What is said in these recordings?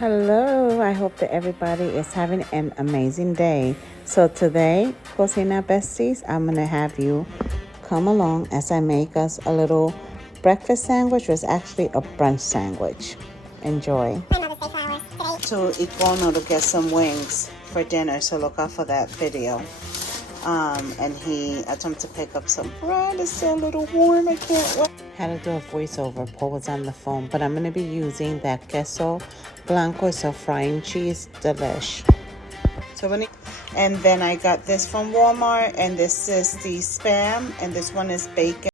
Hello, I hope that everybody is having an amazing day. So today, Cocina Besties, I'm going to have you come along as I make us a little breakfast sandwich, which is actually a brunch sandwich. Enjoy. To Icono to get some wings for dinner, so look out for that video. And he attempted to pick up some bread. It's still a little warm. I can't wait. Had to do a voiceover. Paul was on the phone, but I'm going to be using that queso blanco. It's a frying cheese delish. And then I got this from Walmart, and this is the Spam, and this one is bacon.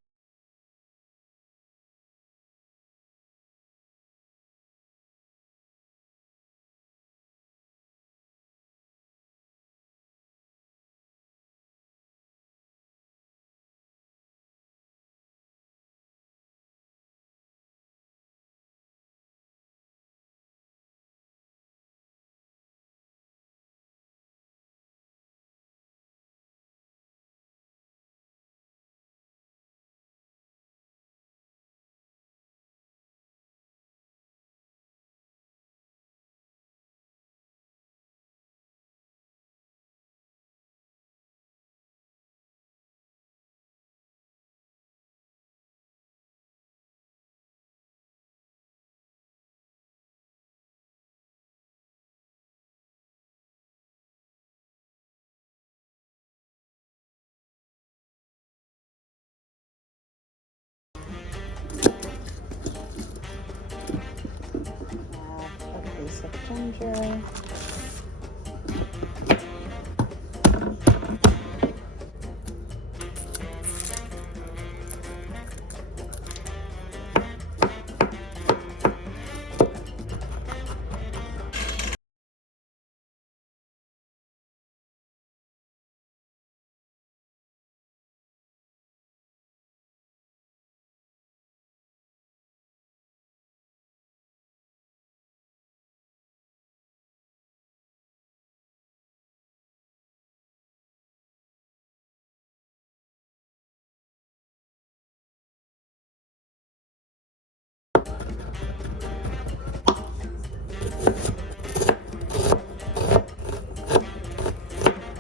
A piece of ginger.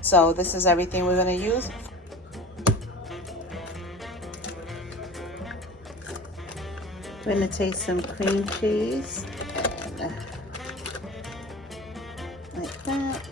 So this is everything we're going to use. We're going to take some cream cheese, like that.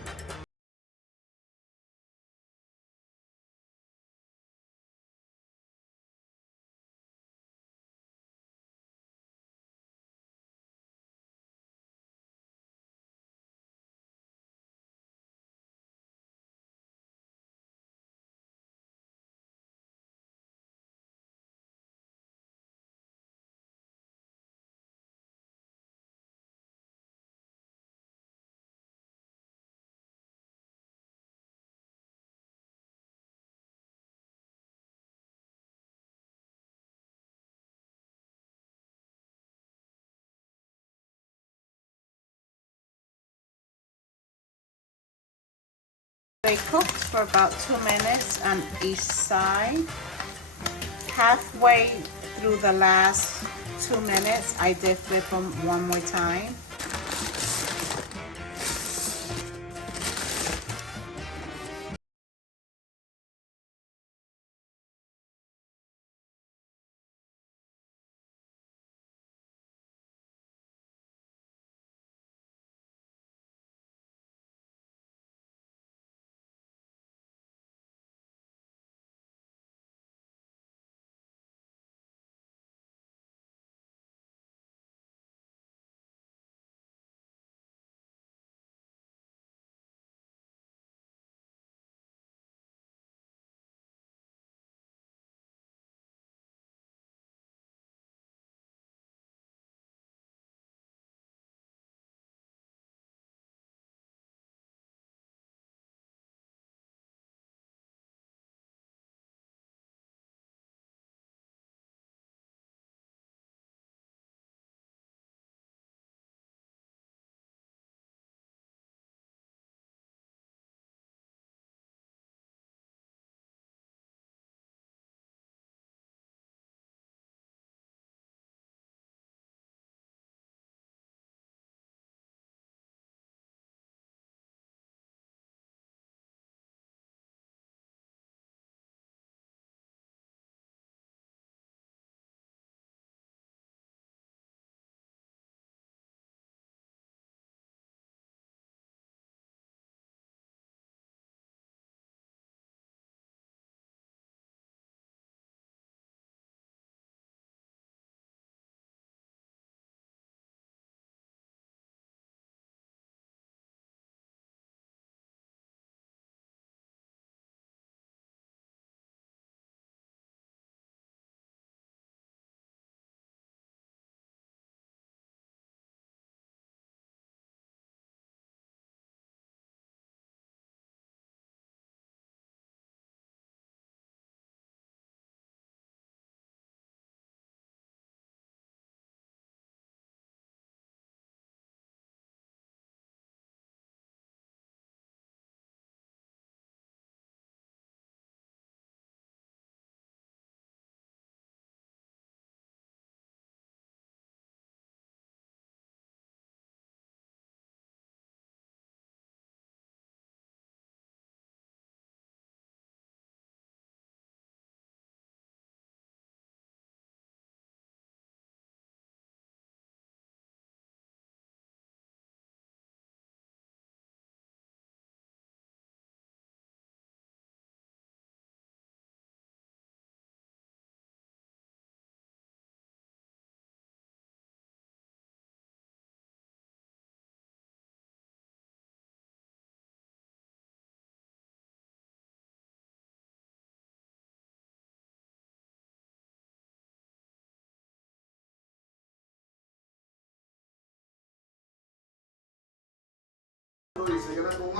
They cooked for about 2 minutes on each side. Halfway through the last 2 minutes, I did flip them one more time.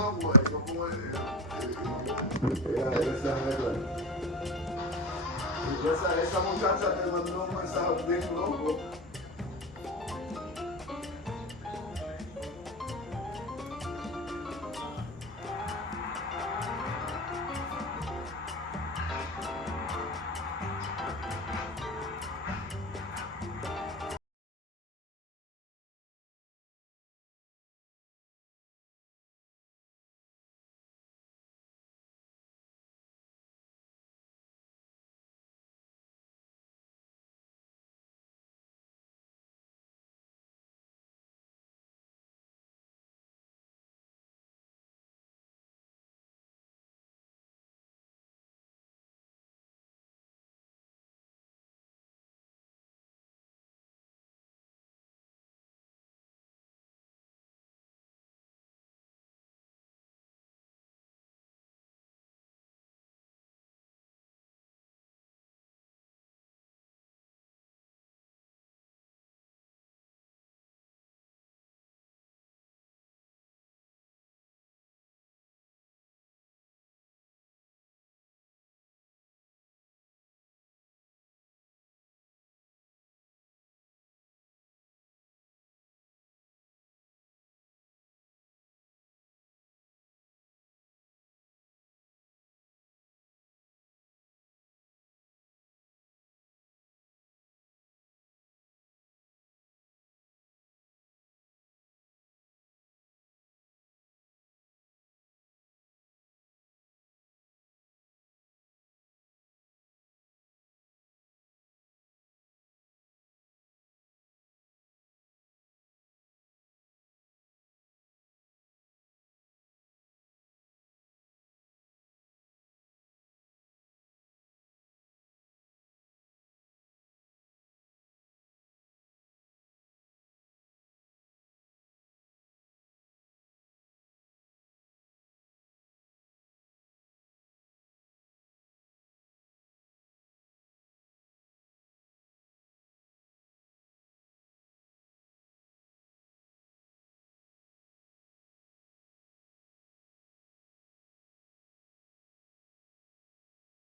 agua y no como esa muchacha te mandó un mensaje bien loco.